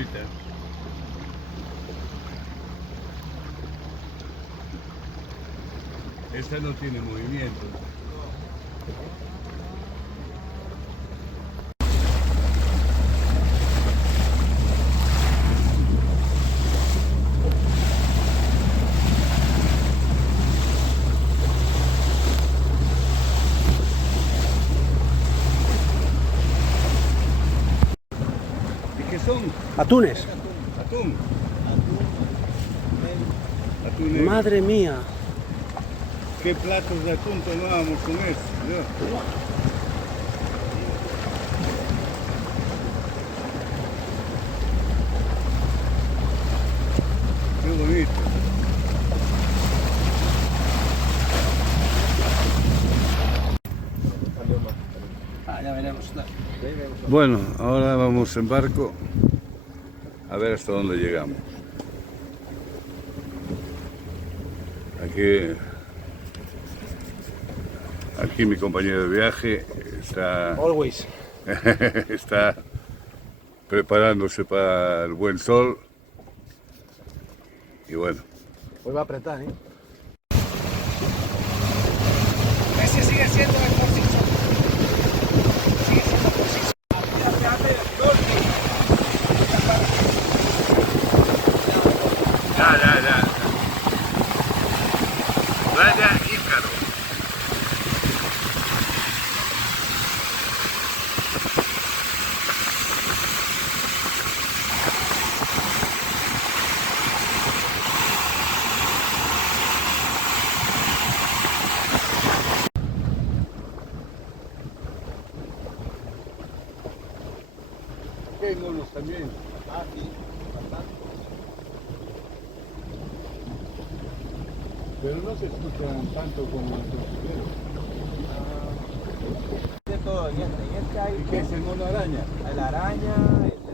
bonita. Esta no tiene movimiento. ¿Y qué son? Atunes. Atún. Atún negro. Madre mía. ¿Qué platos de atún tomábamos con eso? ¿No? Qué bonito. Ya veremos. Bueno, ahora vamos en barco a ver hasta dónde llegamos. Aquí mi compañero de viaje está, Always. está preparándose para el buen sol. Y bueno, Hoy va a apretar, ¿eh? Ese sigue siendo el por sí solo. Sigue siendo por sí solo. ya. Playa Ícaro. Aquí hay monos también. Ah, sí, bastante. Pero no se escuchan tanto como los brasileños. De todo, en este hay ¿Y qué es el mono araña? la araña, el